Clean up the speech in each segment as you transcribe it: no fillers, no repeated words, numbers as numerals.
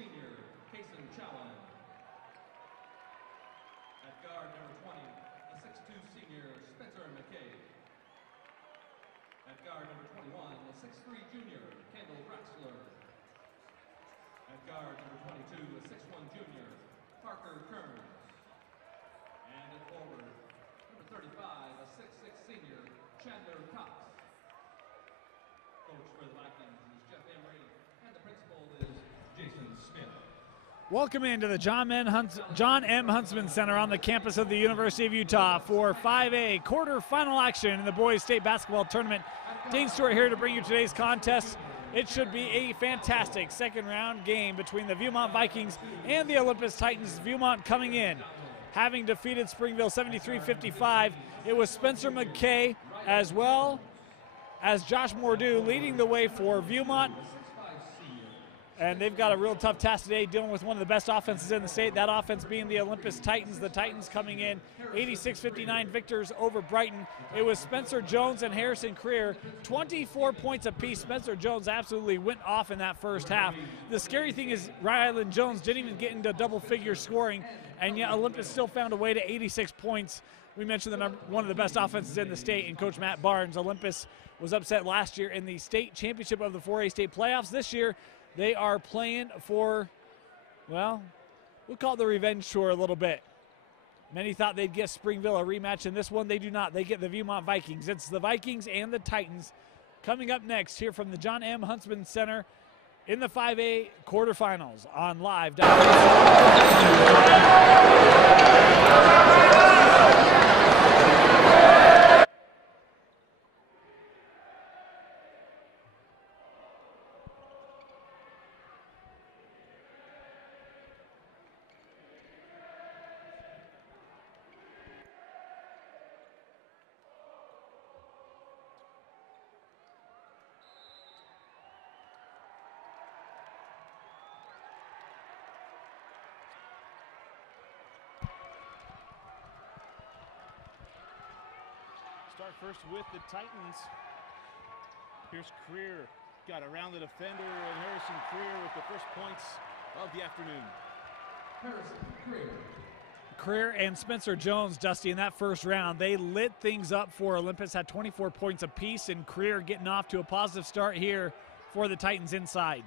senior, Kason Challen. At guard number 20, the 6'2 senior, Spencer McKay. At guard number 21, the 6'3 junior, Kendall Draxler. At guard number 22, the 6'1 junior, Parker Kearns. And at forward, number 35, a 6'6 senior, Chandler Cox. Coach for the Vikings is Jeff Emery, and the principal is Jason Smith. Welcome into the John M. Huntsman Center on the campus of the University of Utah for 5A quarterfinal action in the boys state basketball tournament. Dane Stewart here to bring you today's contest. It should be a fantastic second round game between the Viewmont Vikings and the Olympus Titans. Viewmont coming in, having defeated Springville 73-55. It was Spencer McKay as well as Josh Mordew leading the way for Viewmont. And they've got a real tough task today dealing with one of the best offenses in the state, that offense being the Olympus Titans. The Titans coming in 86-59 victors over Brighton. It was Spencer Jones and Harrison Creer, 24 points apiece. Spencer Jones absolutely went off in that first half. The scary thing is Rylan Jones didn't even get into double-figure scoring, and yet Olympus still found a way to 86 points. We mentioned one of the best offenses in the state, and Coach Matt Barnes. Olympus was upset last year in the state championship of the 4A state playoffs. This year, they are playing for, well, we'll call it the revenge tour a little bit. Many thought they'd get Springville a rematch. In this one, they do not. They get the Viewmont Vikings. It's the Vikings and the Titans coming up next here from the John M. Huntsman Center in the 5A quarterfinals on live. Start first with the Titans. Here's Creer, got around the defender, and Harrison Creer with the first points of the afternoon. Creer and Spencer Jones, Dusty, in that first round, they lit things up for Olympus, had 24 points apiece, and Creer getting off to a positive start here for the Titans inside.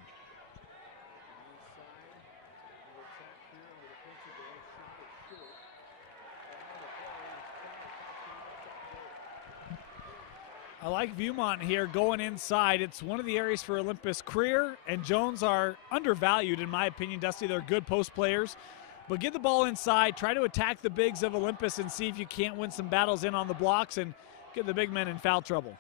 I like Viewmont here going inside. It's one of the areas for Olympus. Creer and Jones are undervalued, in my opinion, Dusty. They're good post players. But get the ball inside, try to attack the bigs of Olympus and see if you can't win some battles in on the blocks and get the big men in foul trouble.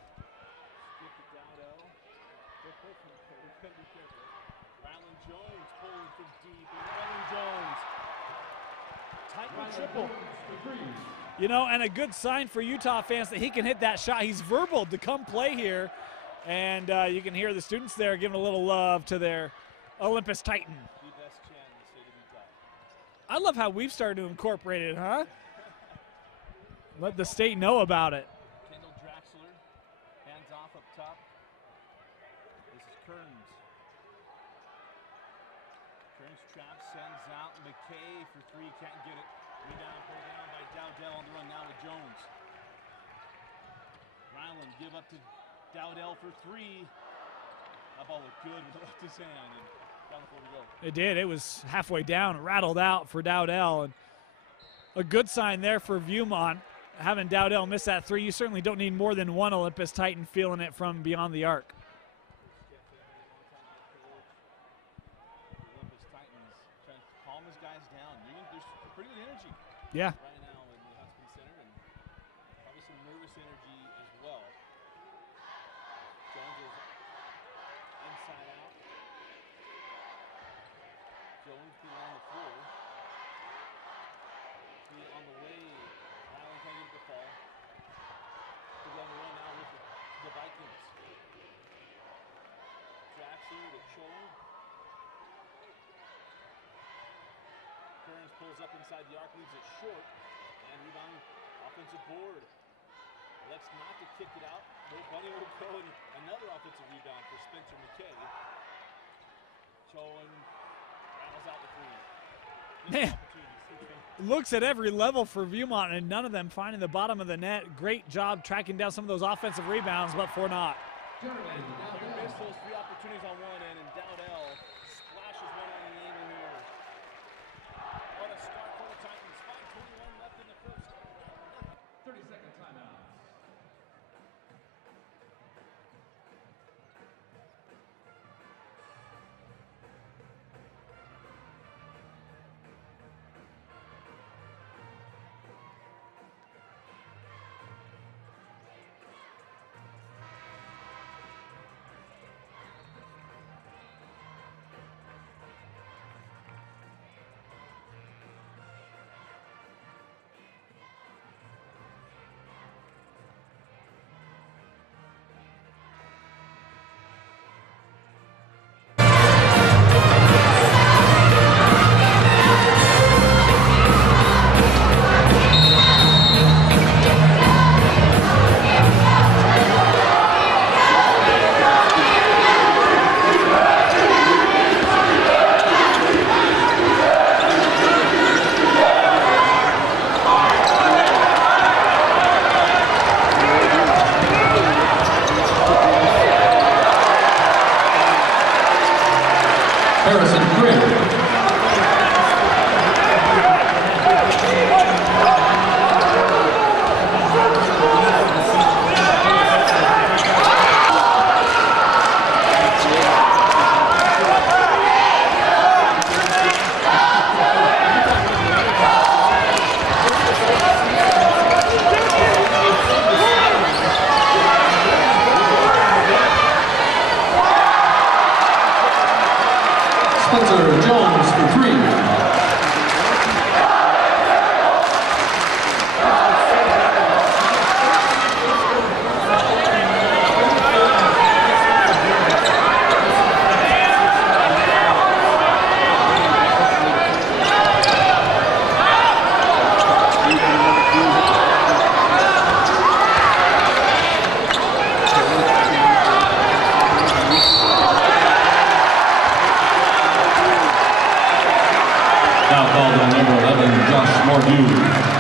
Rylan Jones pulling from deep. Rylan Jones. Tight triple. You know, and a good sign for Utah fans that he can hit that shot. He's verbal to come play here, and you can hear the students there giving a little love to their Olympus Titan. The best chant in the state of Utah. I love how we've started to incorporate it, huh? Let the state know about it. Kendall Draxler, hands off up top. This is Kearns. Kearns trap, sends out McKay for three, can't get it. Rebound pulled down by Dowdell on the run now with Jones. Rylan give up to Dowdell for three. That ball looked good with left his hand and down the floor we go. It did. It was halfway down, rattled out for Dowdell. And a good sign there for Viewmont. Having Dowdell miss that three, you certainly don't need more than one Olympus Titan feeling it from beyond the arc. Olympus Titans trying to calm his guys down. There's pretty good energy. Yeah. Right now in the Huntsman Center, and probably some nervous energy as well. Jones is inside out. Jones being on the floor. Three on the way. Rylan can't get the fall. Good on the run now with the Vikings. Draxler to Chong. Kearns pulls up inside the arc, leaves it short, and rebound, offensive board. Elects not to kick it out. No bunny will go, and another offensive rebound for Spencer McKay. Chowan, Man, looks at every level for Viewmont, and none of them finding the bottom of the net. Great job tracking down some of those offensive rebounds, but for naught. They missed those 3 opportunities on one end, and Dowdell splashes one on the angle here. What a start for the Titans. 5:21 left in the first. 30-second timeout.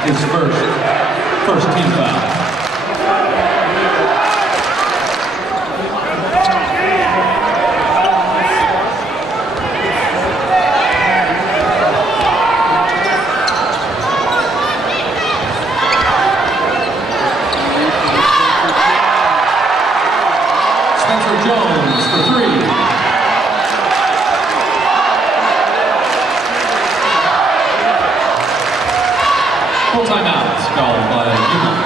His first team foul. Spencer Jones for 3. Full timeout called by Viewmont.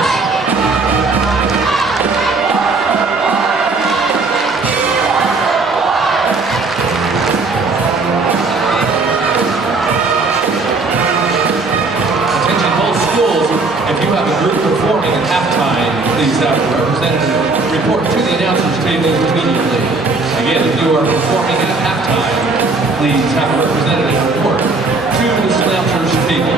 Attention whole schools, if you have a group performing at halftime, please have a representative report to the announcers table immediately. Again, if you are performing at halftime, please have a representative report to the announcers table.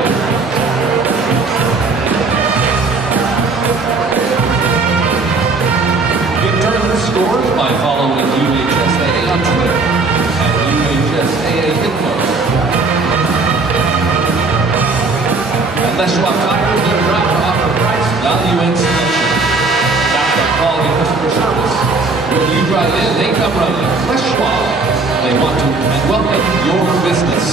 Scores by following UHSAA on Twitter at UHSAA Info. At Les Schwab Tires, they're proud to offer price, value, and selection. That's the quality customer service. When you drive in, they come running. Les Schwab. They want to and welcome your business.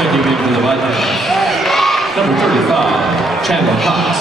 Checking into the White House. Number 35, Chandler Cox.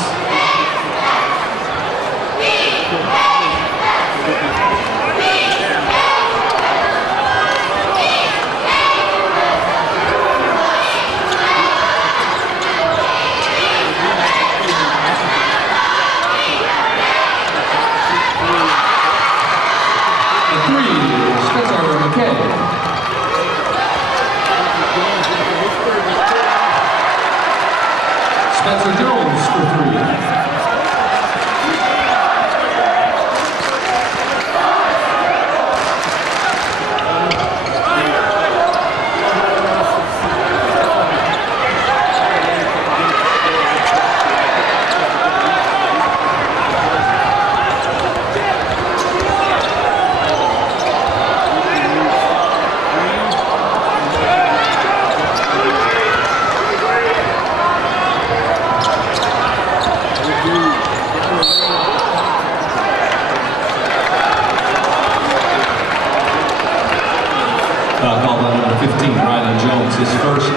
Called on number 15, Rylan Jones, his first,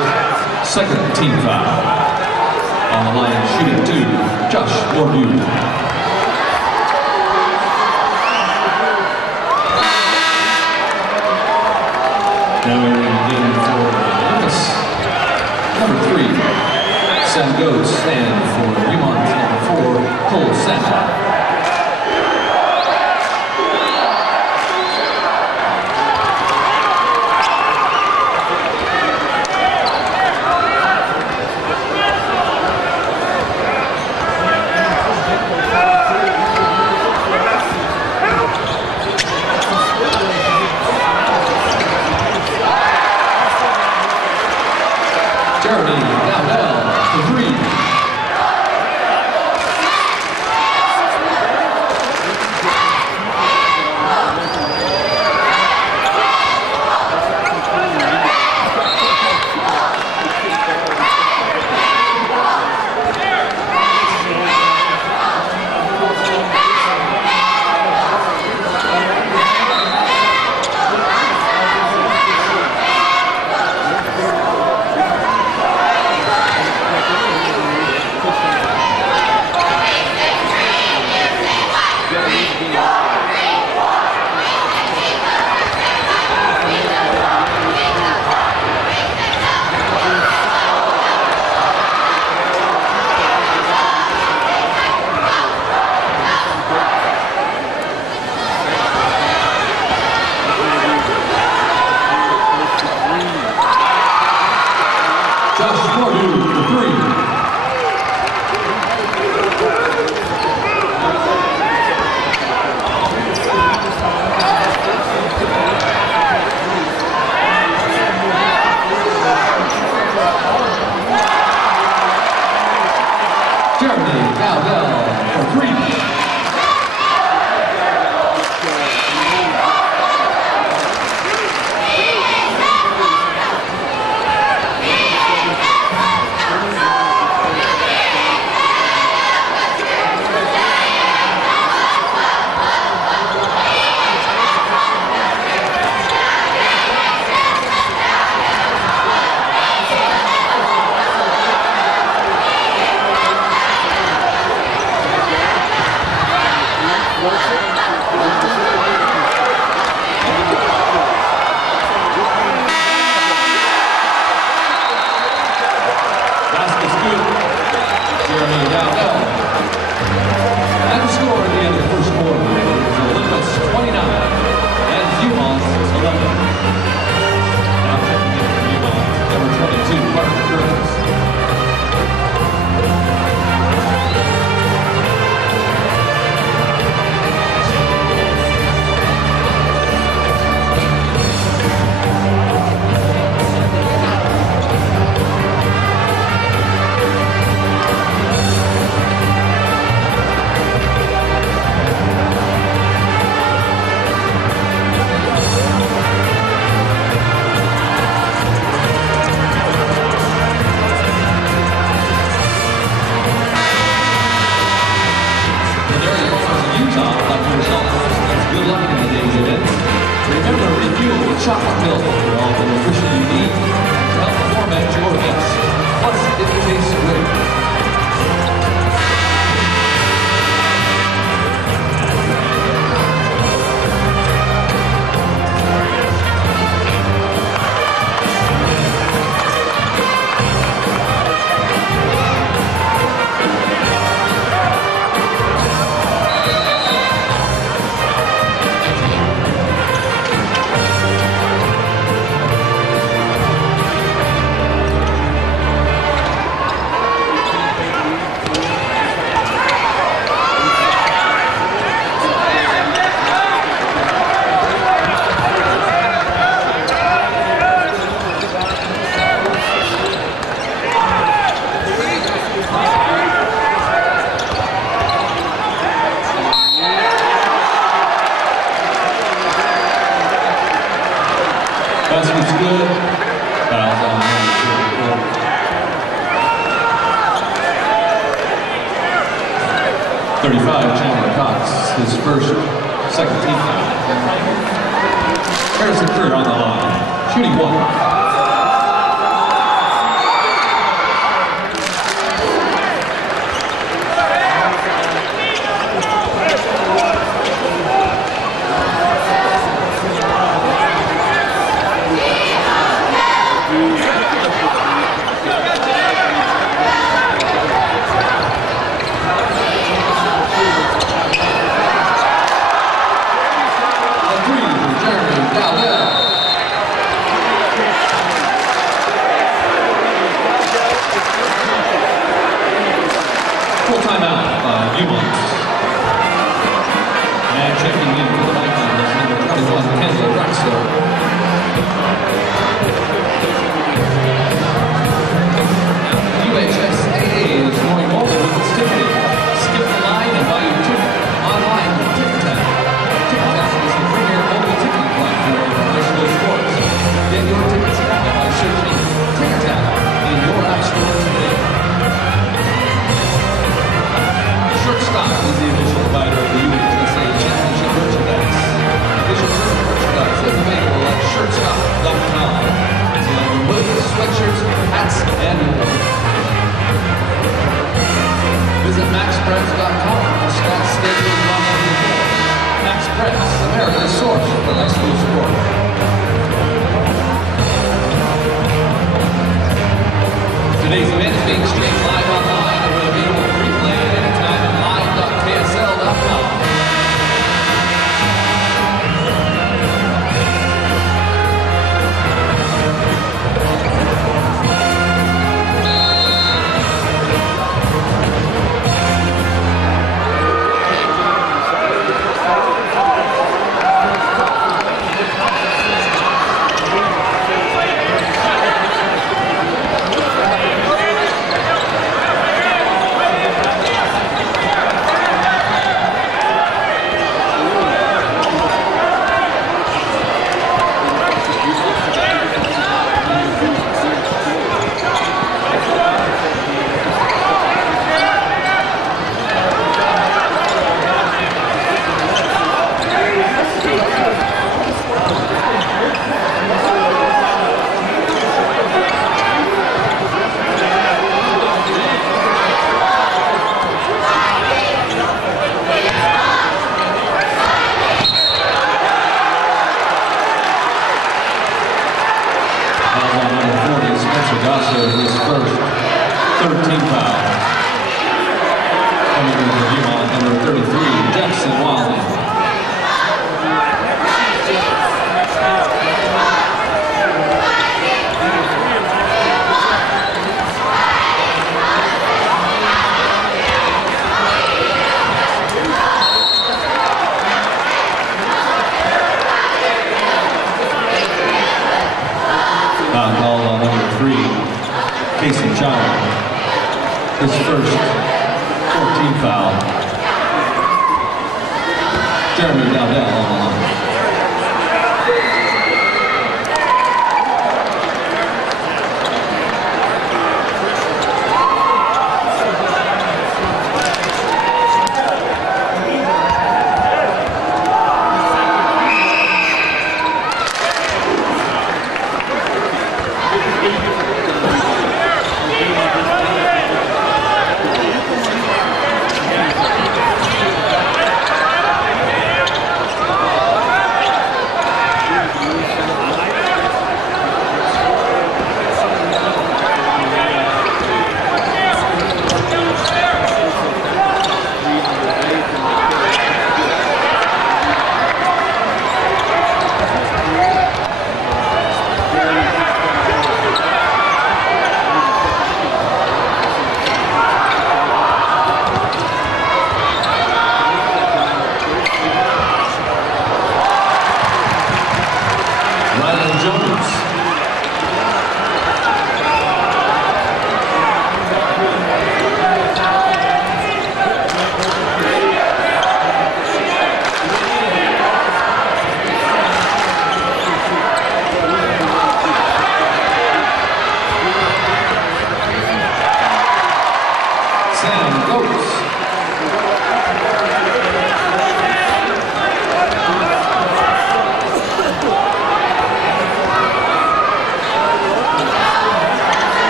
second team foul. On the line, shooting 2, Josh Mordew. Now in the game for Olympus, number 3, Sam Ghost, and for Viewmont, number 4, Cole Santa. chocolate milk for all the nutrition you need to help perform at your best. Plus, it tastes great. Basket's good. Fouls on the 35, Chandler Cox, his first second team foul. Harrison Kerr on the line. shooting 1. Timeout by Viewmont. And checking in for the Vikings is number 21, Kendall Drexler. UHSAA is going over with its ticketing. Skip the line and buy your ticket online with TicketTap. TicketTap is the premier mobile ticketing platform for high school sports. Get your tickets now by searching TicketTap in your app store today. Shortstop is the official provider of the UHSAA Championship merchandise. Official merchandise is available at shirtstop.com. Select Olympus sweatshirts, hats, and more. Visit maxpress.com for stats, schedules, and online reports. Max Press, America's source for high school sports. Today's event is being streamed live online and will be available for replay at any time at live.ksl.com. His first 13 foul. Coming into the Viewmont, number 33, Jackson Wiley. Foul called on number 3. Casey Child, his first 14 foul. Jeremy Dowdell on the line.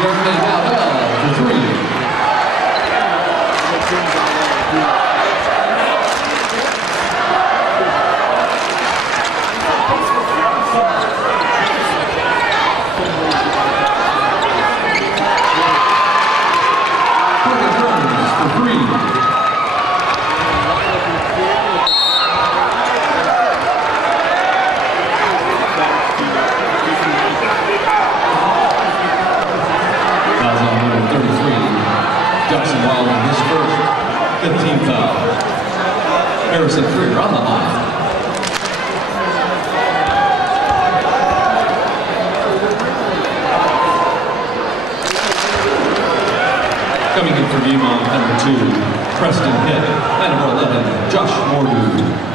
Jeremy Dowdell for 3. Harrison Freer on the line. Coming in for Viewmont, number 2, Preston Hitt, and number 11, Josh Mordu.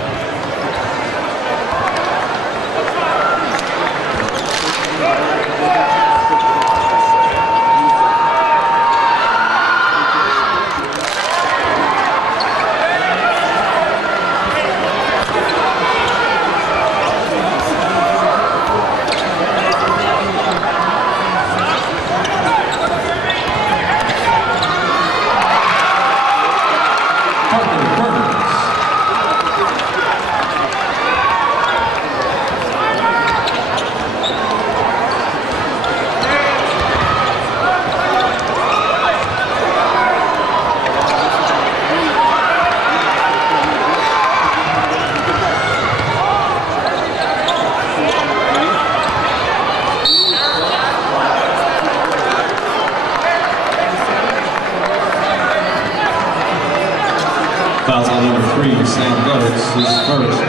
Fouls on number 3, Sam Goetz, his first,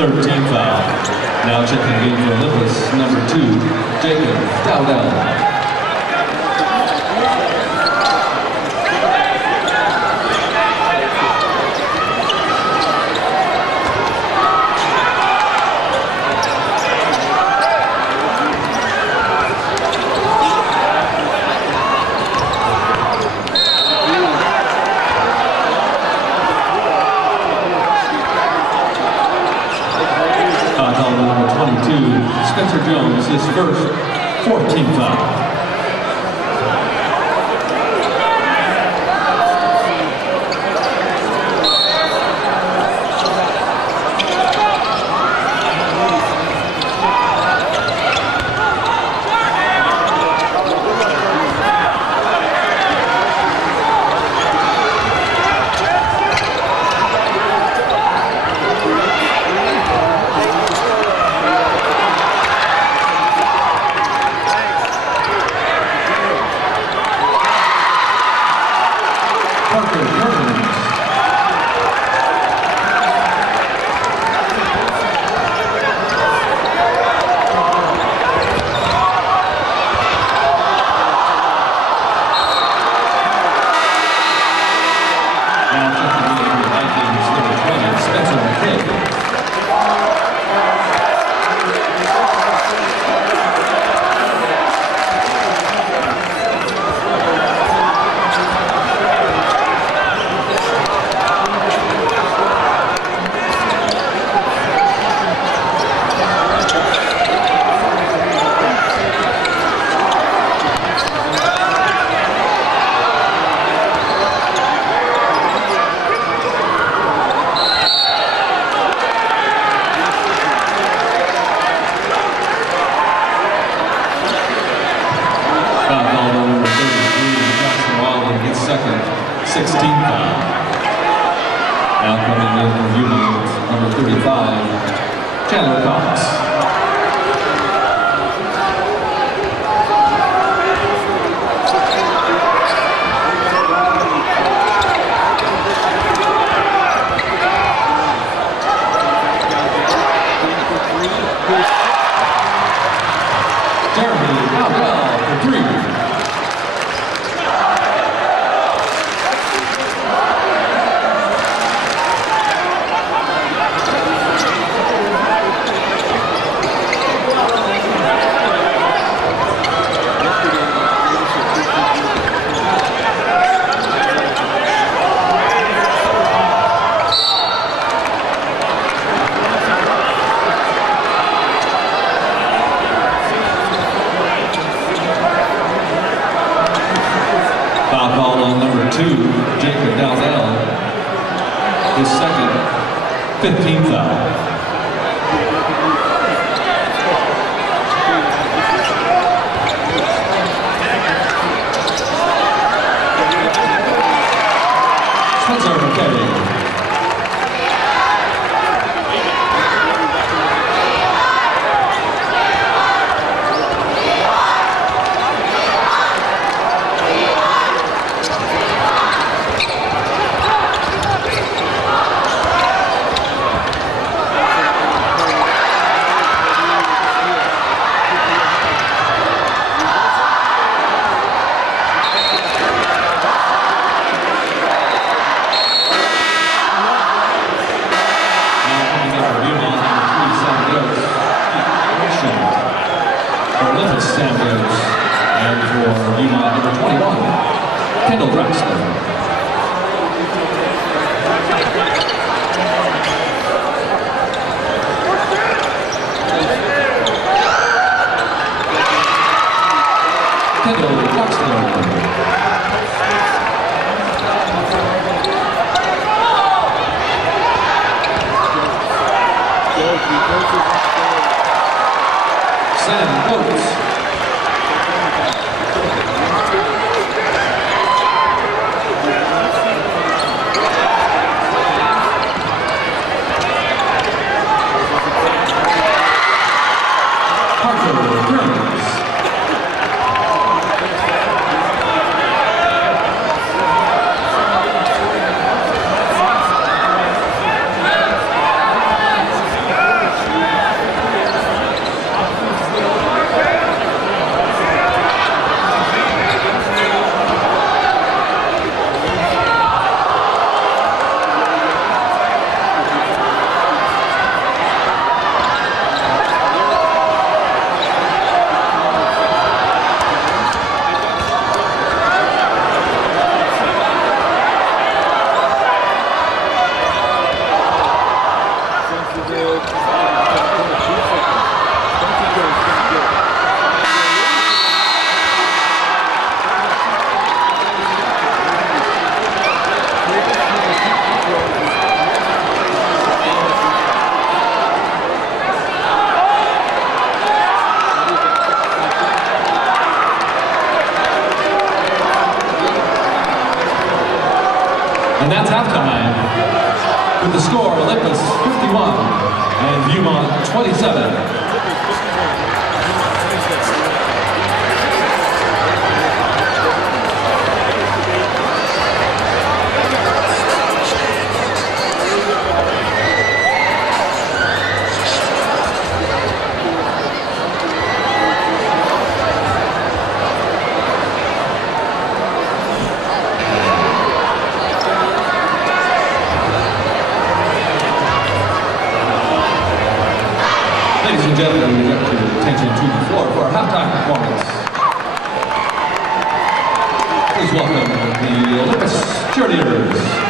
13th foul. Now checking in for Olympus, number 2, Jacob Dowdell. Spencer Jones, his first, 14th foul. Jacob Dowdell, his second 15th foul. Spencer McKay. Olympus Sanders, and for Viewmont number 21, Kendall Draxler. Kendall Draxler. Sam Coates. Parker Kearns. And that's halftime. With the score, Olympus 51 and Viewmont 27. Ladies and gentlemen, we direct your attention to the floor for our halftime performance. Please welcome the Olympus cheerleaders.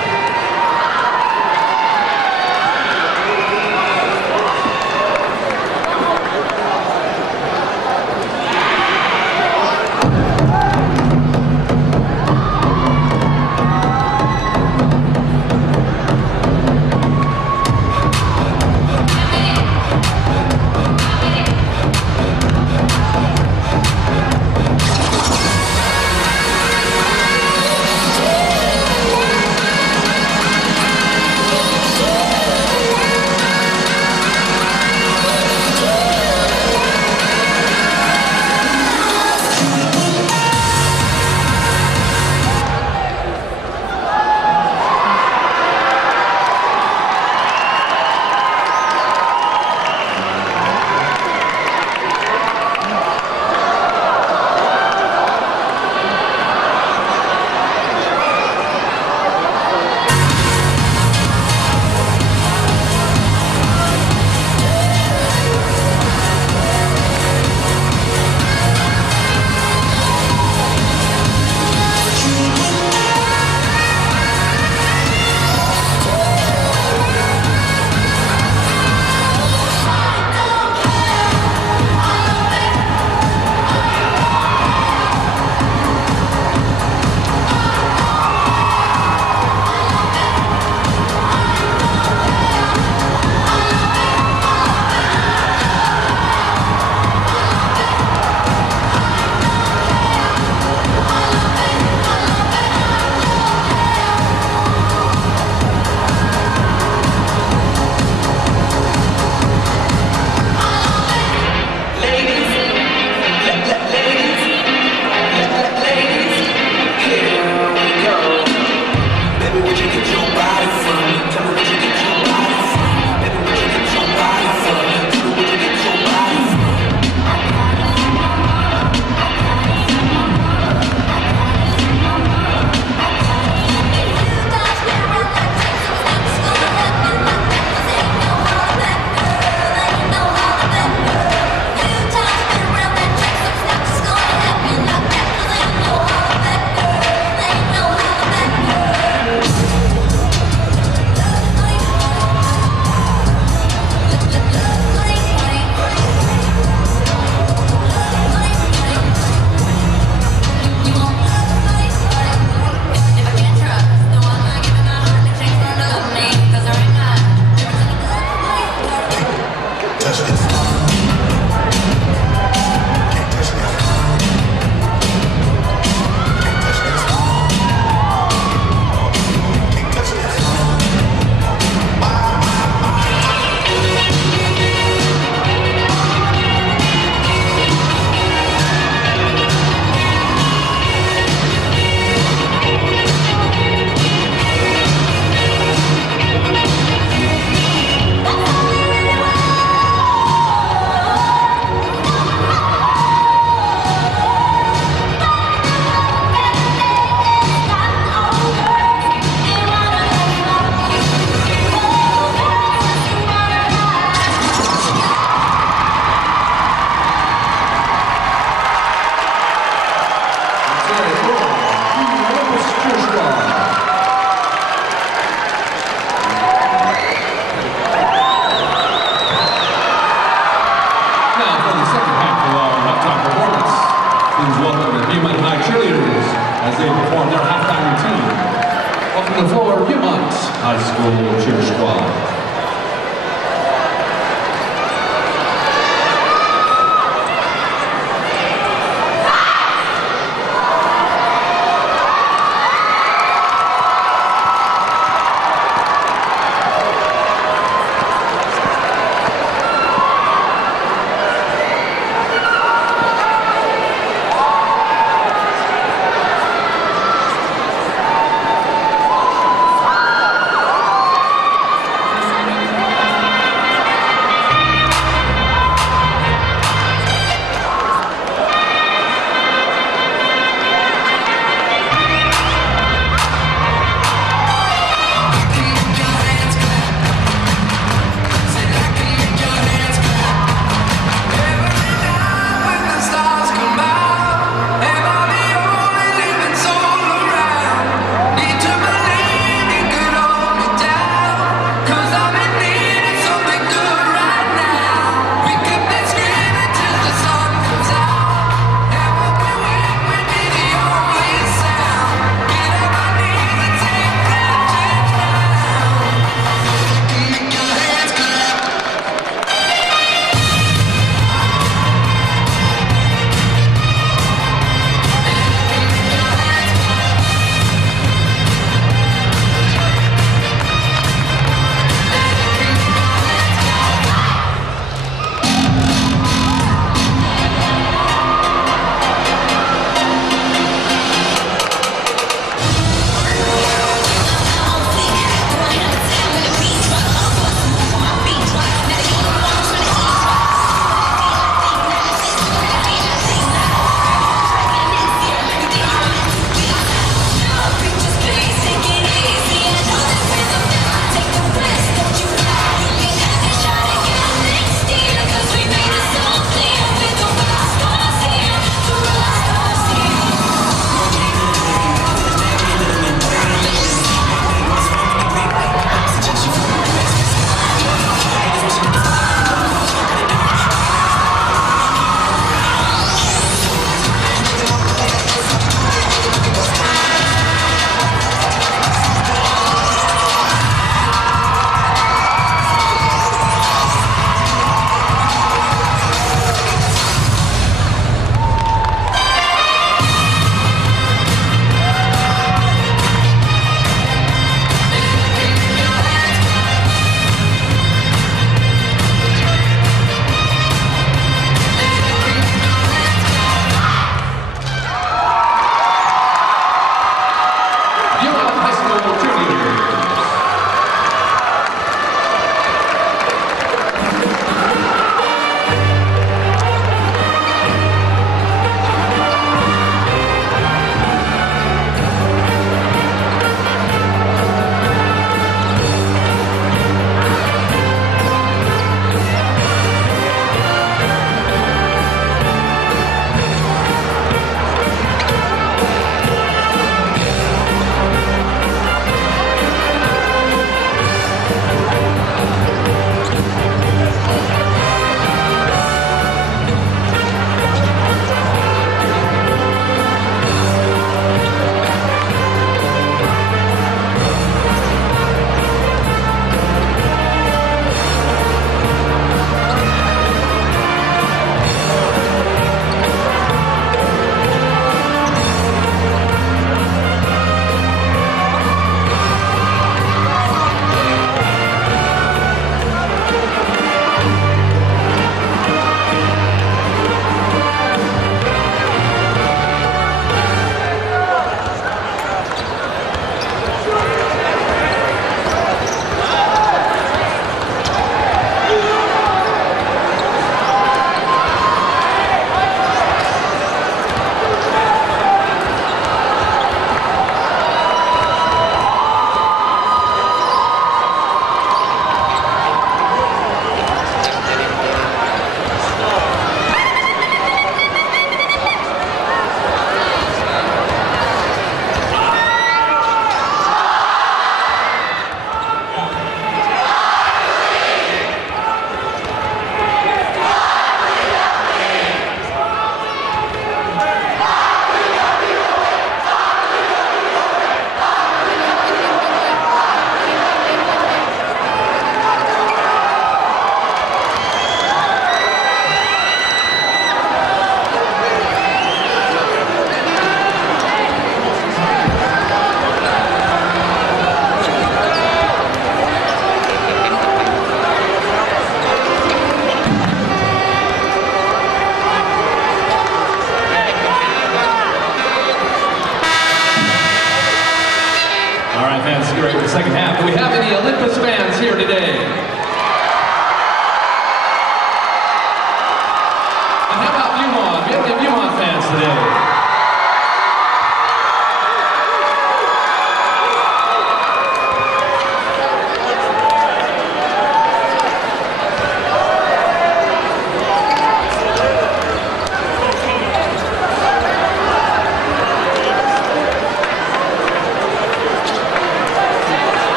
Valley High cheerleaders as they perform their halftime routine. Welcome to the floor, Viewmont High School cheer squad. break in the second half. Do we have any Olympus fans here today? And how about Viewmont? Do we have any Viewmont fans today?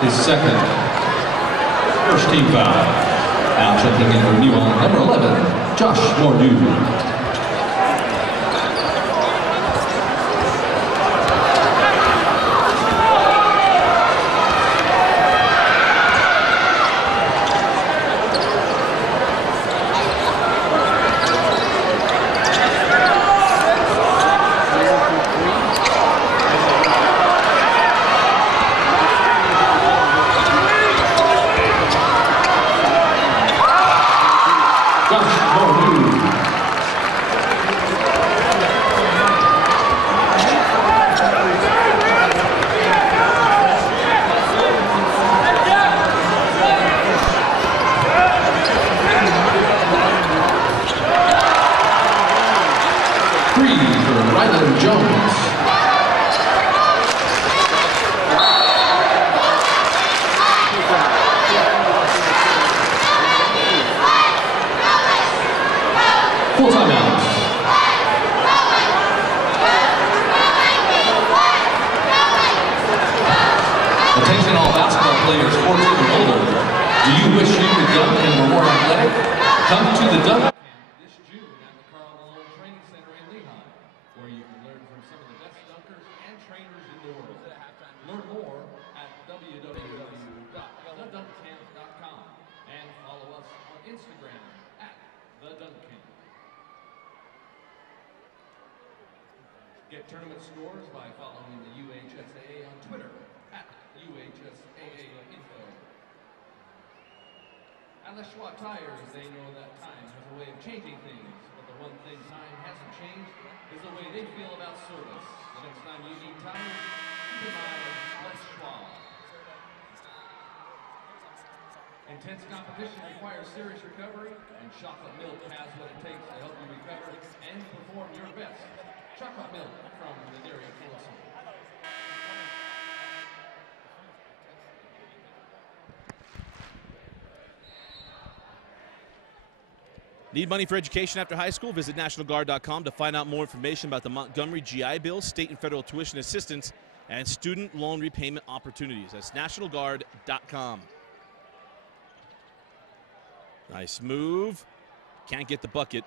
His second. First team foul. Now checking in for Viewmont, number 11, Josh Mordew. Get tournament scores by following the UHSAA on Twitter @UHSAA info. At Les Schwab Tires, they know that time has a way of changing things, but the one thing time hasn't changed is the way they feel about service. The next time you need tires, keep in mind Les Schwab. Intense competition requires serious recovery, and chocolate milk has what it takes to help you recover and perform your best. Chocolate milk from the Dairy Council. Need money for education after high school? Visit NationalGuard.com to find out more information about the Montgomery GI Bill, state and federal tuition assistance, and student loan repayment opportunities. That's NationalGuard.com. Nice move. Can't get the bucket.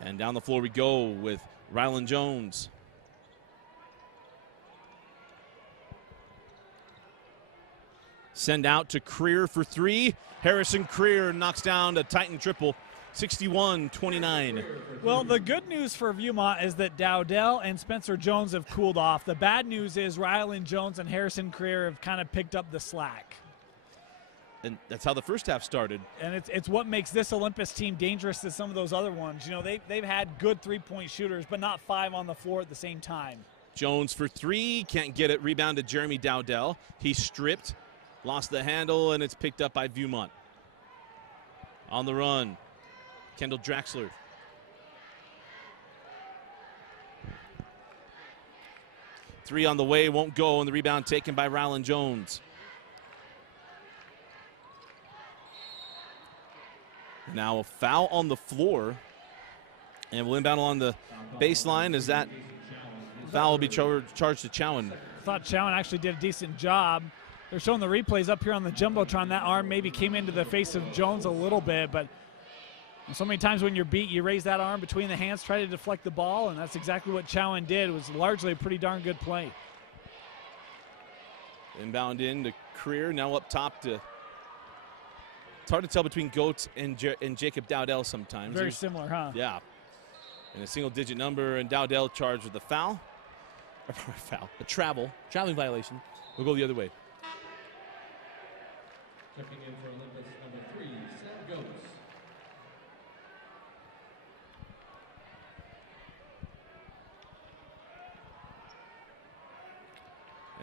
And down the floor we go with Rylan Jones. Send out to Creer for three. Harrison Creer knocks down a Titan triple, 61-29. Well, the good news for Viewmont is that Dowdell and Spencer Jones have cooled off. The bad news is Rylan Jones and Harrison Creer have kind of picked up the slack. And that's how the first half started. And it's what makes this Olympus team dangerous to some of those other ones. You know, they've had good three-point shooters, but not 5 on the floor at the same time. Jones for three, can't get it. Rebound to Jeremy Dowdell. He stripped, lost the handle, and it's picked up by Viewmont. On the run, Kendall Draxler. Three on the way, won't go, and the rebound taken by Rylan Jones. Now a foul on the floor, and we'll inbound along the baseline as that foul will be charged to Chowan. I thought Chowan actually did a decent job. They're showing the replays up here on the Jumbotron. That arm maybe came into the face of Jones a little bit, but so many times when you're beat, you raise that arm between the hands, try to deflect the ball, and that's exactly what Chowan did. It was largely a pretty darn good play. Inbound in to Creer, now up top to... It's hard to tell between Goetz and Jacob Dowdell sometimes. Very similar, huh? Yeah. And a single-digit number, and Dowdell charged with a foul. A traveling violation. We'll go the other way. Checking in for Olympus number 3, Sam Goetz.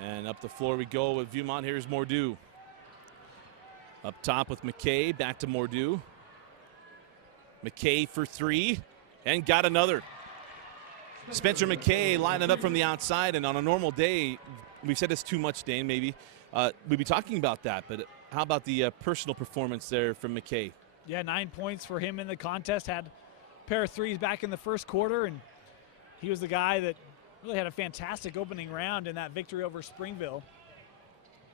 And up the floor we go with Viewmont. Here's Mordew. Up top with McKay, back to Mordew. McKay for three, and got another. Spencer McKay lining up from the outside, and on a normal day, we've said this too much, Dane, maybe. We'd be talking about that, but how about the personal performance there from McKay? Yeah, 9 points for him in the contest. Had a pair of threes back in the first quarter, and he was the guy that really had a fantastic opening round in that victory over Springville.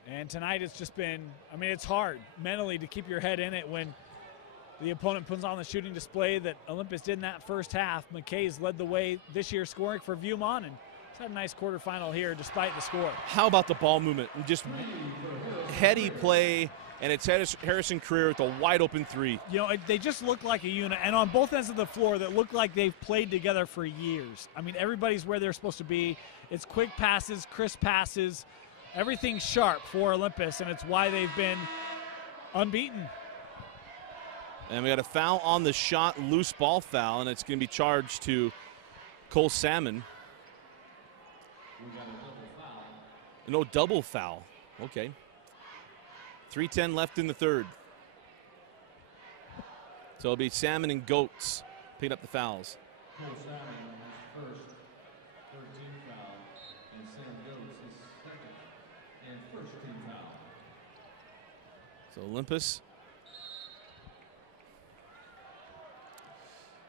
And tonight it's just been, I mean, it's hard mentally to keep your head in it when the opponent puts on the shooting display that Olympus did in that first half. McKay's led the way this year scoring for Viewmont, and he's had a nice quarterfinal here despite the score. How about the ball movement? Just heady play, and it's Harrison Creer with a wide open three. You know, they just look like a unit, and on both ends of the floor that look like they've played together for years. I mean, everybody's where they're supposed to be. It's quick passes, crisp passes, everything's sharp for Olympus, and it's why they've been unbeaten. And we got a foul on the shot, loose ball foul, and it's going to be charged to Cole Salmon. No, double foul. Okay. 3:10 left in the third. So it'll be Salmon and Goetz picking up the fouls. Cole Salmon his first 13 foul, and Sam Goetz his second and first team foul. So Olympus.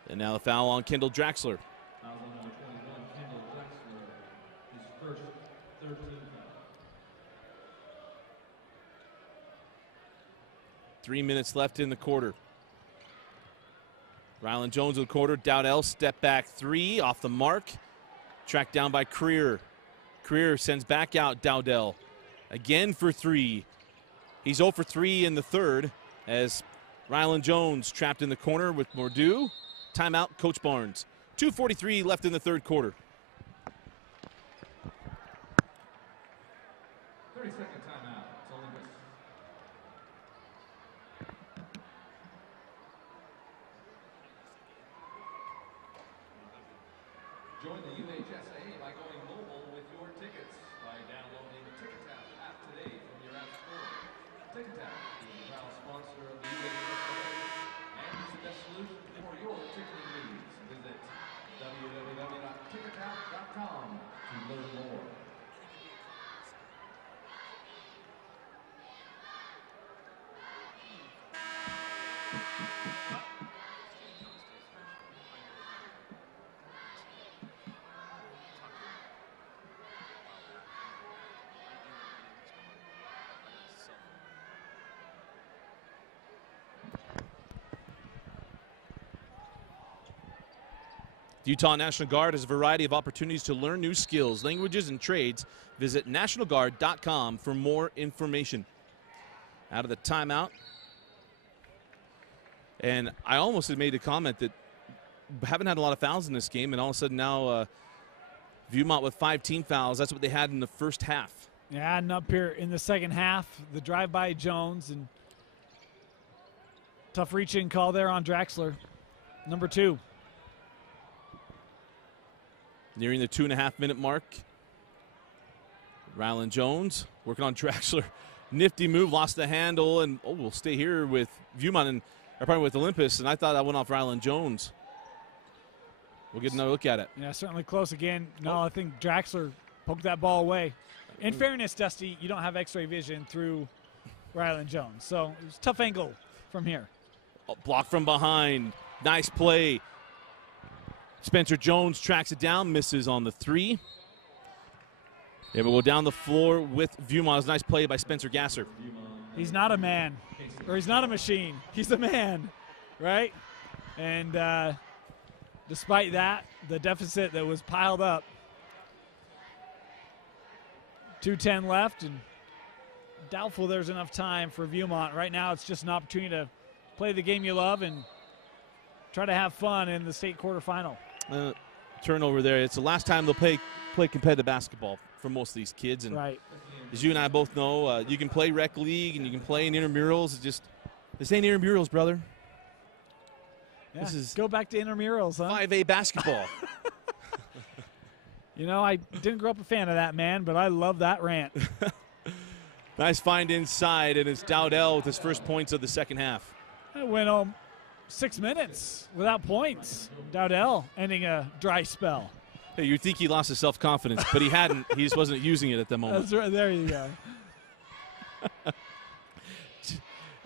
And now the foul on Kendall Draxler. Foul on number 21, Kendall Draxler, his first 13 foul. 3 minutes left in the quarter. Rylan Jones with the quarter. Dowdell step back three off the mark. Tracked down by Creer. Creer sends back out Dowdell. Again for three. He's 0 for 3 in the third as Rylan Jones trapped in the corner with Mordew. Timeout, Coach Barnes. 2:43 left in the third quarter. 30-second timeout. It's Olympus. Join the UHSAA by going mobile with your tickets by downloading the TicketTap app today from your app store. TicketTap is the proud sponsor of the UHSAA and is the best solution for your ticketing needs. Visit www.tickettap.com to learn more. The Utah National Guard has a variety of opportunities to learn new skills, languages, and trades. Visit nationalguard.com for more information. Out of the timeout. And I almost had made a comment that haven't had a lot of fouls in this game, and all of a sudden now Viewmont with 5 team fouls. That's what they had in the first half. Yeah, and up here in the second half, the drive by Jones, and tough reach-in call there on Draxler, number 2. Nearing the 2.5-minute mark. Rylan Jones working on Draxler. Nifty move, lost the handle, and we'll stay here with Viewmont and probably with Olympus, and I thought that went off Rylan Jones. We'll get another look at it. Yeah, certainly close again. No, I think Draxler poked that ball away. In fairness, Dusty, you don't have x-ray vision through Rylan Jones, so it was a tough angle from here. Block from behind. Nice play. Spencer Jones tracks it down, misses on the 3. Yeah, we'll go down the floor with Viewmont. It was a nice play by Spencer Gasser. He's not a man, or he's not a machine. He's a man, right? And despite that, the deficit that was piled up, 2:10 left, and doubtful there's enough time for Viewmont. Right now, it's just an opportunity to play the game you love and try to have fun in the state quarterfinal. Turnover there. It's the last time they'll play competitive basketball for most of these kids. And right. As you and I both know, you can play rec league and you can play in intramurals. It's just, this ain't intramurals, brother. Yeah, this is go back to intramurals, huh? 5A basketball. You know, I didn't grow up a fan of that, man, but I love that rant. Nice find inside, and it's Dowdell with his first points of the second half. It went home 6 minutes without points. Dowdell ending a dry spell. Hey, you think he lost his self-confidence, but he hadn't. He just wasn't using it at the moment. That's right. There you go.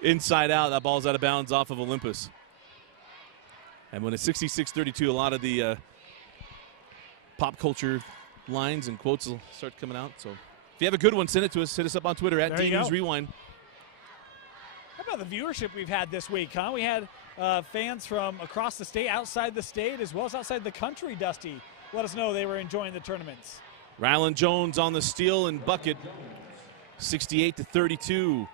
Inside out, that ball's out of bounds off of Olympus. And when it's 66-32, a lot of the pop culture lines and quotes will start coming out. So if you have a good one, send it to us. Hit us up on Twitter at DNewsRewind. How about the viewership we've had this week, huh? We had fans from across the state, outside the state, as well as outside the country, Dusty. Let us know they were enjoying the tournaments. Rylan Jones on the steal and bucket, 68-32.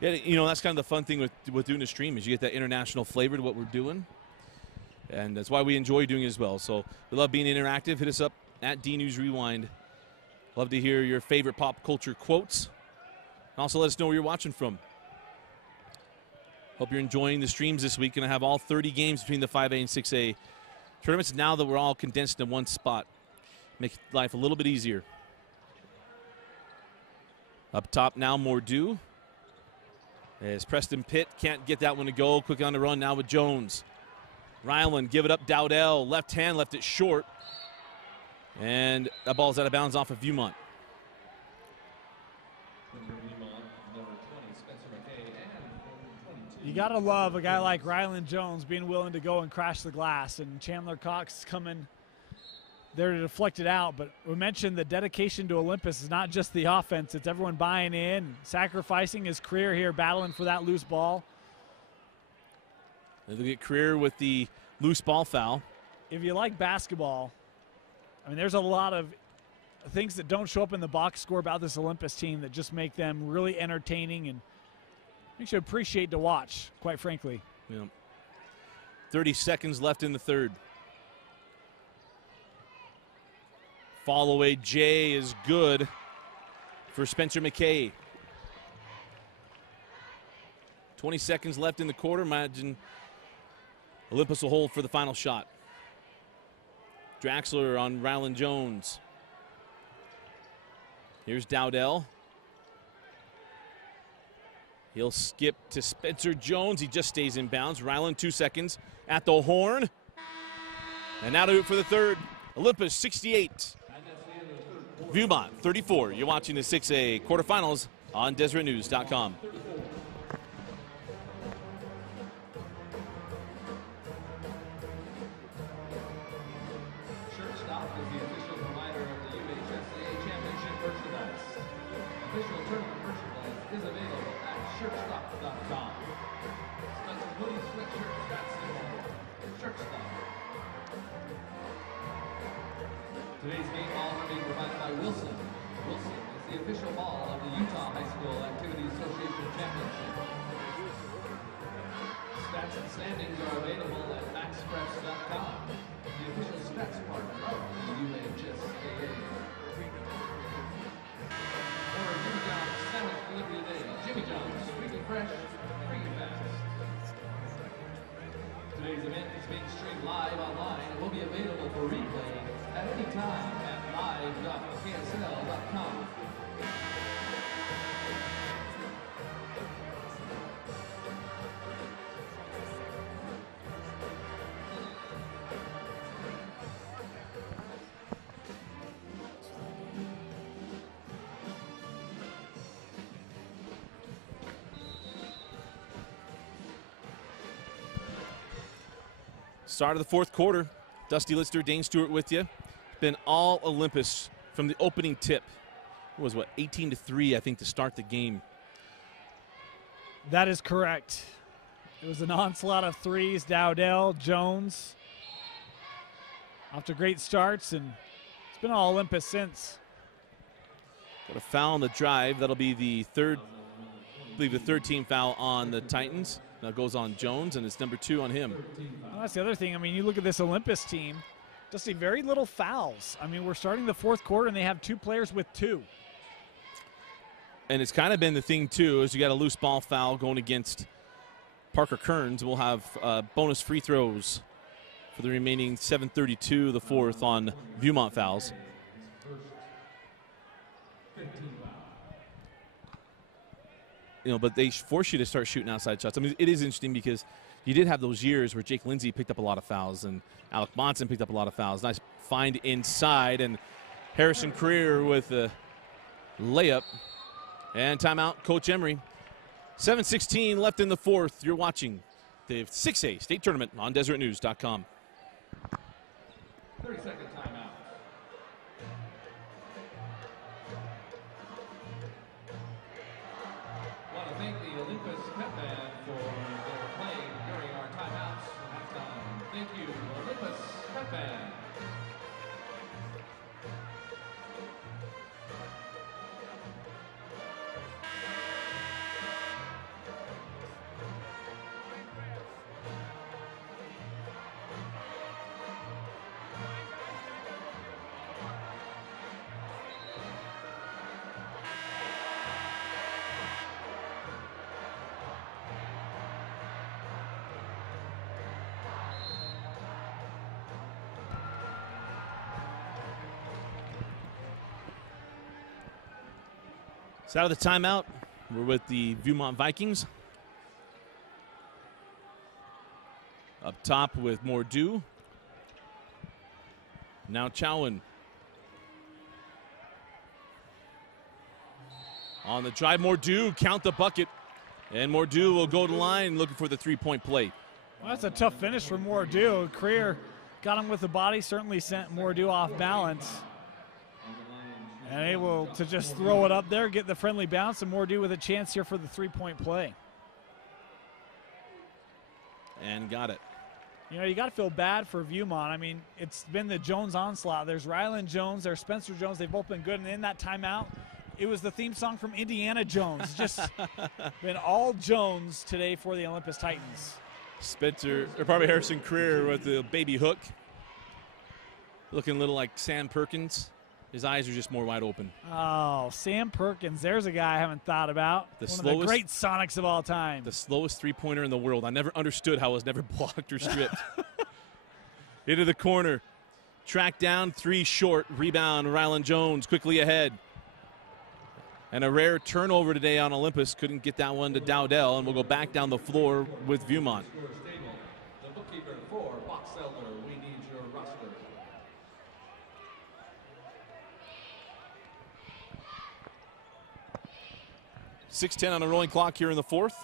Yeah, you know, that's kind of the fun thing with doing a stream is you get that international flavor to what we're doing. And that's why we enjoy doing it as well. So we love being interactive. Hit us up at DNewsRewind. Love to hear your favorite pop culture quotes. And also let us know where you're watching from. Hope you're enjoying the streams this week. Going to have all 30 games between the 5A and 6A tournaments now that we're all condensed in one spot. Make life a little bit easier. Up top now, Mordew. As Preston Pitt can't get that one to go. Quick on the run now with Jones. Rylan, give it up, Dowdell. Left hand, left it short. And that ball's out of bounds off of Viewmont. You got to love a guy like Rylan Jones being willing to go and crash the glass, and Chandler Cox coming there to deflect it out. But we mentioned the dedication to Olympus is not just the offense. It's everyone buying in, sacrificing his career here, battling for that loose ball. They look at Career with the loose ball foul. If you like basketball, I mean, there's a lot of things that don't show up in the box score about this Olympus team that just make them really entertaining and makes you appreciate to watch, quite frankly. Yeah. 30 seconds left in the third. Fall away J is good for Spencer McKay. 20 seconds left in the quarter. Imagine Olympus will hold for the final shot. Draxler on Rylan Jones. Here's Dowdell. He'll skip to Spencer Jones. He just stays in bounds. Rylan 2 seconds at the horn. And now to do it for the third. Olympus 68. Viewmont 34. You're watching the 6A quarterfinals on DeseretNews.com. Shirtstop is the official provider of the UHSAA Championship merchandise. Official tournament merchandise is available at shirtstop.com. Special hoodies, sweatshirts, hats, and more. Shirtstop. Today's game balls are being provided by Wilson. Wilson is the official ball of the Utah High School Activity Association Championship. Stats and standings are available at maxpreps.com, the official stats partner of the UHSAA. For Jimmy John's sandwich delivery today, Jimmy John's, freaking fresh, freaking fast. Today's event is being streamed live online and will be available for replay at any time at live.ksl.com. Start of the fourth quarter. Dusty Lister, Dane Stewart with you. Been all Olympus from the opening tip. It was, 18-3, I think, to start the game. That is correct. It was an onslaught of threes. Dowdell, Jones, off to great starts, and it's been all Olympus since. Got a foul on the drive. That'll be the third, I believe, the third team foul on the Titans. Now goes on Jones, and it's number 2 on him. Well, that's the other thing. I mean, you look at this Olympus team, just see very little fouls. I mean, we're starting the fourth quarter, and they have 2 players with 2. And it's kind of been the thing, too, is you got a loose ball foul going against Parker Kearns. We'll have bonus free throws for the remaining 7:32 of the fourth on Viewmont fouls. You know, but they force you to start shooting outside shots. I mean, it is interesting because you did have those years where Jake Lindsay picked up a lot of fouls and Alec Monson picked up a lot of fouls. Nice find inside, and Harrison Creer with a layup. And timeout, Coach Emery. 7:16 left in the fourth. You're watching the 6A state tournament on DesertNews.com. 30-second timeout. I want to thank the Olympus Pep Band for their playing during our timeouts and halftime. Thank you, Olympus Pep Band. It's out of the timeout. We're with the Viewmont Vikings. Up top with Mordew. Now Chowan. On the drive, Mordew, count the bucket. And Mordew will go to the line looking for the three-point play. Well, that's a tough finish for Mordew. Creer got him with the body, certainly sent Mordew off balance. And able to just throw it up there, get the friendly bounce, and Mordew with a chance here for the three-point play. And got it. You know, you got to feel bad for Viewmont. I mean, it's been the Jones onslaught. There's Rylan Jones, there's Spencer Jones. They've both been good. And in that timeout, it was the theme song from Indiana Jones. Just been all Jones today for the Olympus Titans. Spencer, or probably Harrison Creer with the baby hook. Looking a little like Sam Perkins. His eyes are just more wide open. Oh, Sam Perkins. There's a guy I haven't thought about. One of the great Sonics of all time. The slowest three-pointer in the world. I never understood how it was never blocked or stripped. Into the corner. Track down, 3 short. Rebound, Rylan Jones quickly ahead. And a rare turnover today on Olympus. Couldn't get that one to Dowdell, and we'll go back down the floor with Viewmont. The bookkeeper for Box Elder, we need your roster. .6:10 on a rolling clock here in the fourth.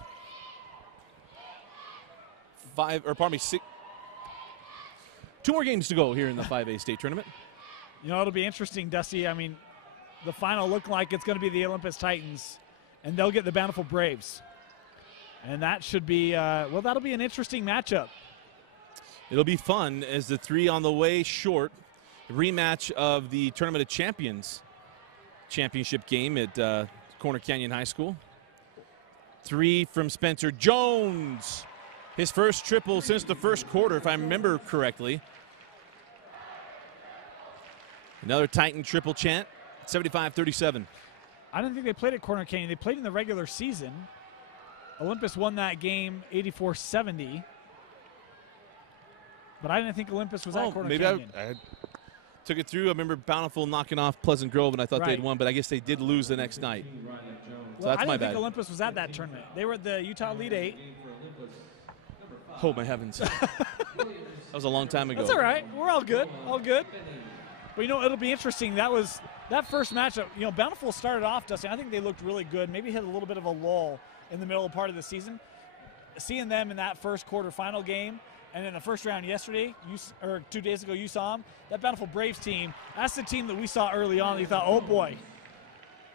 2 more games to go here in the 5A state tournament. You know, it'll be interesting, Dusty. I mean, the final look like it's going to be the Olympus Titans, and they'll get the Bountiful Braves. And that should be, well, that'll be an interesting matchup. It'll be fun as the 3 on the way short. rematch of the Tournament of Champions championship game at Corner Canyon High School. 3 from Spencer Jones. His first triple since the first quarter, if I remember correctly. Another Titan triple chant, 75-37. I didn't think they played at Corner Canyon. They played in the regular season. Olympus won that game 84-70. But I didn't think Olympus was at Corner Canyon. I took it through. I remember Bountiful knocking off Pleasant Grove, and I thought Right. they'd won, but I guess they did lose the next night. So Well, that's I my didn't bad. think Olympus was at that tournament. They were at the Utah Elite 8. Oh, my heavens. That was a long time ago. That's all right. We're all good. All good. But, you know, it'll be interesting. That first matchup, you know, Bountiful started off, Dustin. I think they looked really good. Maybe hit a little bit of a lull in the middle part of the season. Seeing them in that first quarterfinal game, and in the first round yesterday, 2 days ago, you saw them. That Bountiful Braves team, that's the team that we saw early on. You thought, oh, boy,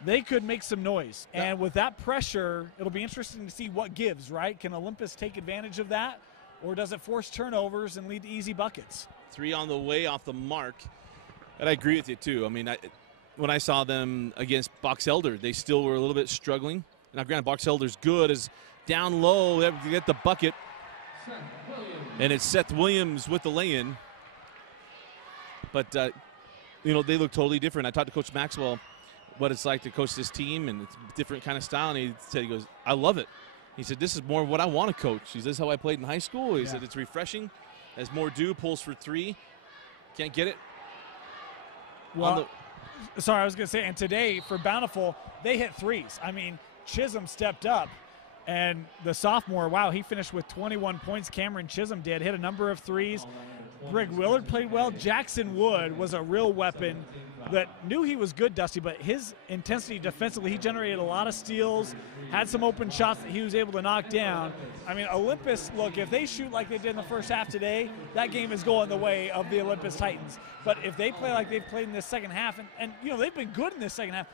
they could make some noise. And with that pressure, it'll be interesting to see what gives, right? Can Olympus take advantage of that, or does it force turnovers and lead to easy buckets? 3 on the way off the mark. And I agree with you, too. I mean, when I saw them against Box Elder, they still were a little bit struggling. Now, granted, Box Elder's good, is down low, they get the bucket. And it's Seth Williams with the lay-in. But, you know, they look totally different. I talked to Coach Maxwell what it's like to coach this team, and it's a different kind of style. And he said, he goes, I love it. He said, this is more what I want to coach. He said, this is how I played in high school. He said, it's refreshing. As Mordew pulls for 3. Can't get it. Well, sorry, I was going to say, and today for Bountiful, they hit threes. I mean, Chisholm stepped up, and the sophomore, wow, he finished with 21 points. Cameron Chisholm hit a number of threes. Greg Willard played well. Jackson Wood was a real weapon that knew he was good, Dusty, but his intensity defensively, he generated a lot of steals, had some open shots that he was able to knock down. I mean, Olympus, look, if they shoot like they did in the first half today, that game is going the way of the Olympus Titans. But if they play like they've played in this second half, and you know, they've been good in this second half,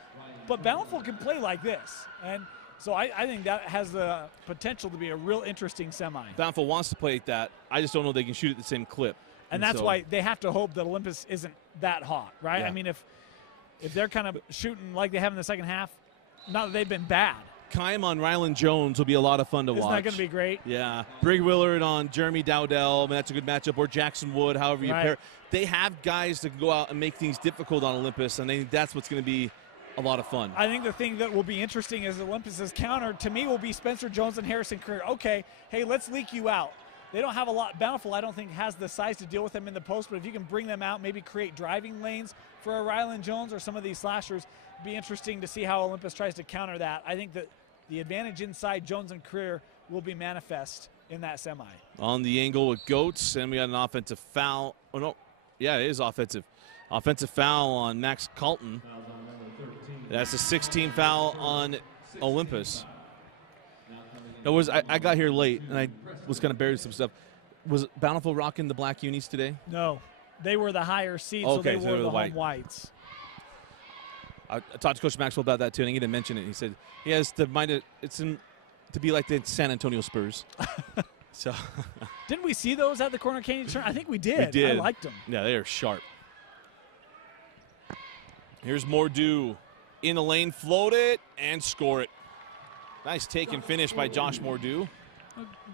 but Bountiful can play like this. And so I think that has the potential to be a real interesting semi. Bountiful wants to play like that. I just don't know if they can shoot at the same clip. And that's why they have to hope that Olympus isn't that hot, right? Yeah. I mean, if they're kind of shooting like they have in the second half, not that they've been bad. Kime on Rylan Jones will be a lot of fun to watch. Isn't that going to be great? Yeah. Brig Willard on Jeremy Dowdell. I mean, that's a good matchup. Or Jackson Wood, however you pair. They have guys that can go out and make things difficult on Olympus, and I think that's what's going to be a lot of fun. I think the thing that will be interesting is Olympus's counter, to me, will be Spencer Jones and Harrison Career. Okay, hey, let's leak you out. They don't have a lot. Bountiful, I don't think, has the size to deal with them in the post, but if you can bring them out, maybe create driving lanes for a Rylan Jones or some of these slashers, it'd be interesting to see how Olympus tries to counter that. I think that the advantage inside Jones and Career will be manifest in that semi. On the angle with Goats, and we got an offensive foul. Oh, no. Yeah, it is offensive. Offensive foul on Max Colton. That's a 16 foul on Olympus. I got here late, and I was kind of buried with some stuff. Was Bountiful rocking the black unis today? No. They were the higher seed, Okay, so they so wore they were the the home whites. I talked to Coach Maxwell about that, too, and he didn't mention it. He said he has to mind it. To be like the San Antonio Spurs. So Didn't we see those at the Corner Canyon tournament? I think we did. We did. I liked them. Yeah, they are sharp. Here's Mordew in the lane, float it, and score it. Nice take and finish by Josh Mordew.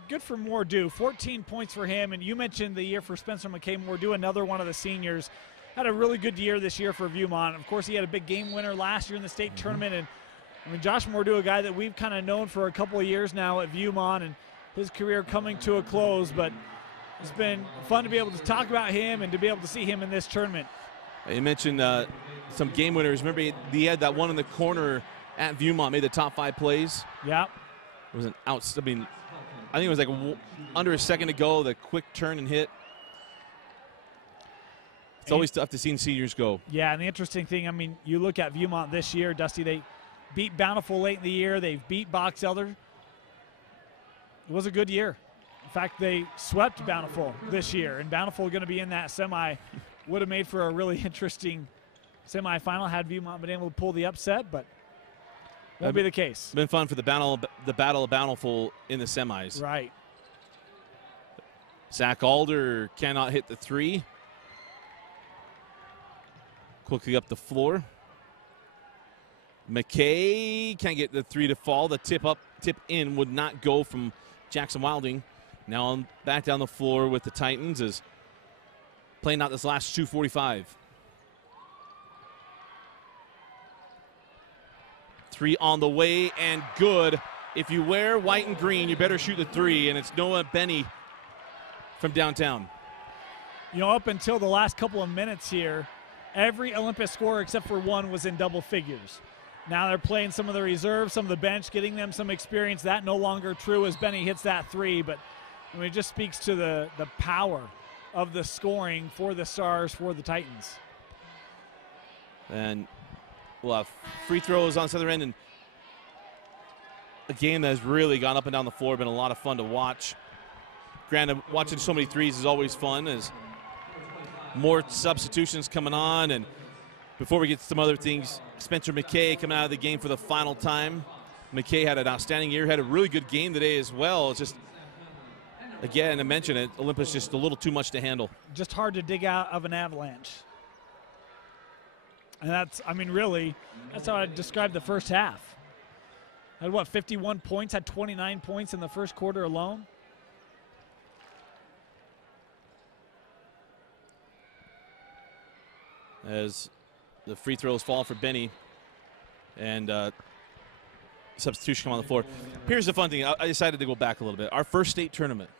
Good for Mordew. 14 points for him. And you mentioned the year for Spencer McKay. Mordew, another one of the seniors, had a really good year this year for Viewmont. Of course, he had a big game winner last year in the state tournament. And I mean, Josh Mordew, a guy that we've kind of known for a couple of years now at Viewmont, and his career coming to a close. But it's been fun to be able to talk about him and to be able to see him in this tournament. You mentioned some game winners. Remember, he had that one in the corner at Viewmont, made the top 5 plays. Yeah. It was an I think it was like under a second to go, the quick turn and hit. It's always tough to see seniors go. Yeah, and the interesting thing, I mean, you look at Viewmont this year, Dusty, they beat Bountiful late in the year. They've beat Box Elder. It was a good year. In fact, they swept Bountiful this year, and Bountiful going to be in that semi. Would have made for a really interesting semifinal had Viewmont been able to pull the upset, but won't be the case. It's been fun for the battle of Bountiful in the semis. Right. Zach Alder cannot hit the 3. quickly up the floor. McKay can't get the three to fall. The tip in would not go from Jackson Wilding. Now back down the floor with the Titans is playing out this last 2:45. Three on the way and good. If you wear white and green, you better shoot the three, and it's Noah Benny from downtown. You know, up until the last couple of minutes here, every Olympus scorer except for one was in double figures. Now they're playing some of the reserves, some of the bench, getting them some experience. That no longer true as Benny hits that three, but I mean, it just speaks to the power of the scoring for the Stars, for the Titans. And we'll have free throws on the other end, and a game that has really gone up and down the floor, been a lot of fun to watch. Granted, watching so many threes is always fun as more substitutions coming on. And before we get to some other things, Spencer McKay coming out of the game for the final time. McKay had an outstanding year, had a really good game today as well. It's just, again, I mentioned it, Olympus just a little too much to handle. Just hard to dig out of an avalanche. And that's, I mean, really, that's how I describe the first half. Had what, 51 points, had 29 points in the first quarter alone. As the free throws fall for Benny and substitution come on the floor. Here's the fun thing. I decided to go back a little bit. Our first state tournament,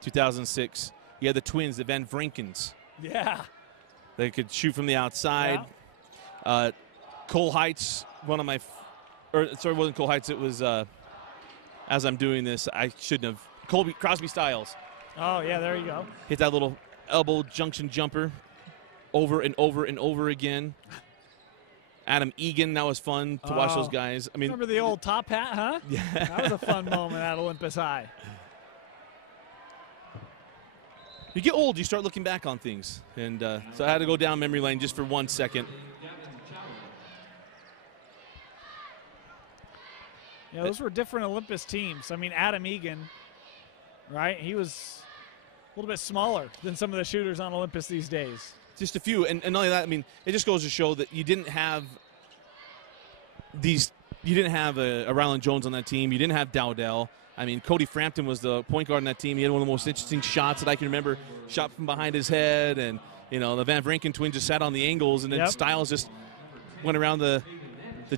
2006, you had the twins, the Van Vrinkens. Yeah. They could shoot from the outside. Yeah. Cole Heights, one of my, sorry, it wasn't Cole Heights. It was, as I'm doing this, I shouldn't have. Crosby Styles. Oh, yeah, there you go. Hit that little elbow junction jumper over and over and over again. Adam Egan, that was fun to watch those guys. I mean, remember the old top hat, huh? Yeah. That was a fun moment at Olympus High. You get old, you start looking back on things. And so I had to go down memory lane just for 1 second. Yeah, those were different Olympus teams. I mean, Adam Egan, right? He was a little bit smaller than some of the shooters on Olympus these days. Just a few. And not only that, I mean, it just goes to show that you didn't have a Ryland Jones on that team. You didn't have Dowdell. I mean, Cody Frampton was the point guard on that team. He had one of the most interesting shots that I can remember. Shot from behind his head, and, you know, the Van Vrinken twin just sat on the angles, and then Styles just went around the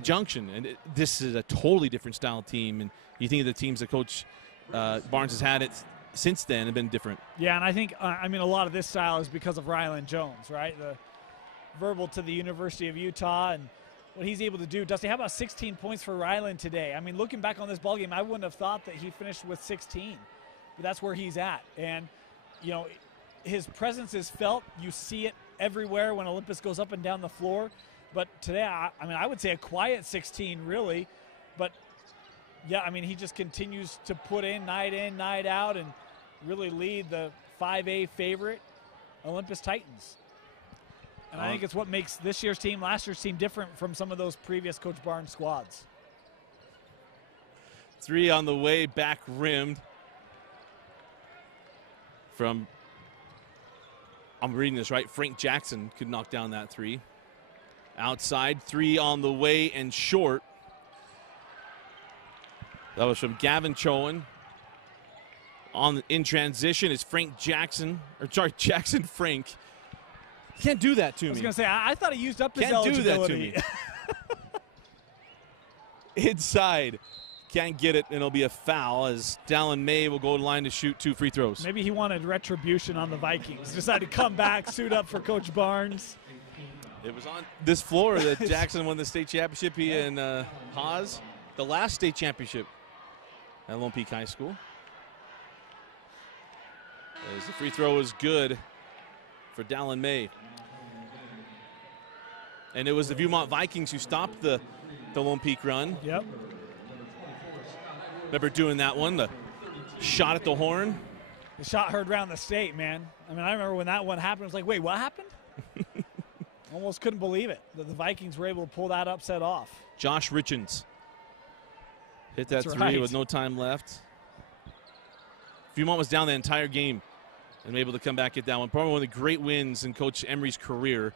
junction. And this is a totally different style team. And you think of the teams that Coach Barnes has had it since then have been different. Yeah, and I think, I mean, a lot of this style is because of Ryland Jones, right? The verbal to the University of Utah and what he's able to do. Dusty, how about 16 points for Ryland today? I mean, looking back on this ballgame, I wouldn't have thought that he finished with 16. But that's where he's at. And, you know, his presence is felt. You see it everywhere when Olympus goes up and down the floor. But today, I mean, I would say a quiet 16, really. But, yeah, I mean, he just continues to put in, night out, and really lead the 5A favorite, Olympus Titans. And I think it's what makes this year's team, last year's team, different from some of those previous Coach Barnes squads. Three on the way, back rimmed from, I'm reading this right, Frank Jackson could knock down that three. Outside, three on the way and short. That was from Gavin Chowan. In transition is Frank Jackson, or sorry, Jackson Frank. You can't do that to me. I was going to say, I thought he used up his can't eligibility. do that to me. Inside. Can't get it, and it'll be a foul as Dallin May will go to the line to shoot 2 free throws. Maybe he wanted retribution on the Vikings. Decided to come back, suit up for Coach Barnes. It was on this floor that Jackson won the state championship. He and Haas, the last state championship at Lone Peak High School. As the free throw is good for Dallin May. And it was the Viewmont Vikings who stopped the Lone Peak run. Yep. Remember doing that one, the shot at the horn. The shot heard around the state, man. I mean, I remember when that one happened, I was like, wait, what happened? Almost couldn't believe it, that the Vikings were able to pull that upset off. Josh Richens hit that That's three right. with no time left. Viewmont was down the entire game and able to come back, get that one. Probably one of the great wins in Coach Emery's career.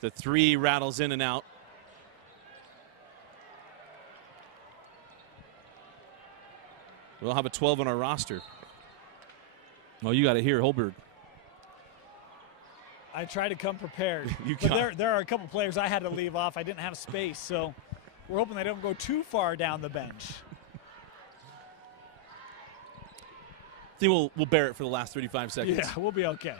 The 3 rattles in and out. We'll have a 12 on our roster. Oh, you got to hear Holberg. I try to come prepared. You but there are a couple players I had to leave off. I didn't have space, so we're hoping they don't go too far down the bench. I think we'll bear it for the last 35 seconds. Yeah, we'll be okay.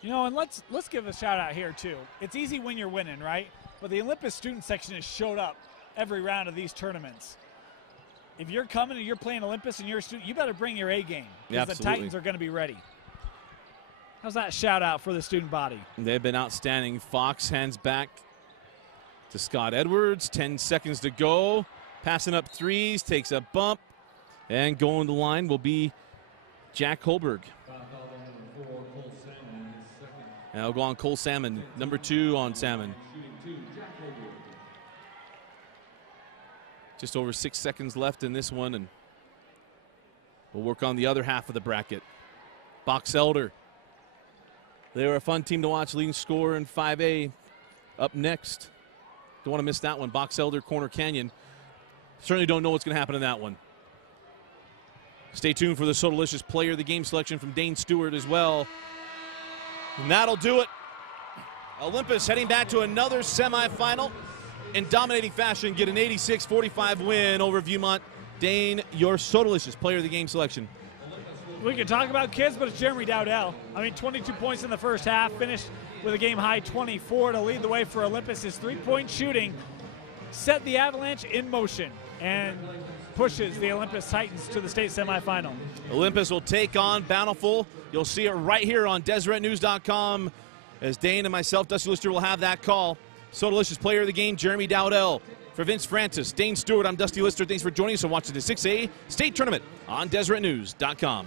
You know, and let's give a shout out here too. It's easy when you're winning, right? But the Olympus student section has showed up every round of these tournaments. If you're coming and you're playing Olympus and you're a student, you better bring your A game, because the Titans are going to be ready. How's that shout out for the student body? They've been outstanding. Fox hands back to Scott Edwards. 10 seconds to go. Passing up threes, takes a bump, and going to the line will be Jack Holberg. And I'll go on Cole Salmon, number 2 on Salmon. Just over 6 seconds left in this one, and we'll work on the other half of the bracket. Box Elder. They were a fun team to watch, leading scorer in 5A. Up next, don't want to miss that one. Box Elder, Corner Canyon. Certainly don't know what's going to happen in that one. Stay tuned for the So Delicious Player of the Game selection from Dane Stewart as well. And that'll do it. Olympus heading back to another semifinal in dominating fashion, get an 86-45 win over Viewmont. Dane, your So Delicious Player of the Game selection. We can talk about kids, but it's Jeremy Dowdell. I mean, 22 points in the first half, finished with a game-high 24 to lead the way for Olympus. His three-point shooting set the Avalanche in motion and pushes the Olympus Titans to the state semifinal. Olympus will take on Bountiful. You'll see it right here on DeseretNews.com as Dane and myself, Dusty Lister, will have that call. So Delicious Player of the Game, Jeremy Dowdell. For Vince Francis, Dane Stewart, I'm Dusty Lister. Thanks for joining us and watching the 6A State Tournament on DeseretNews.com.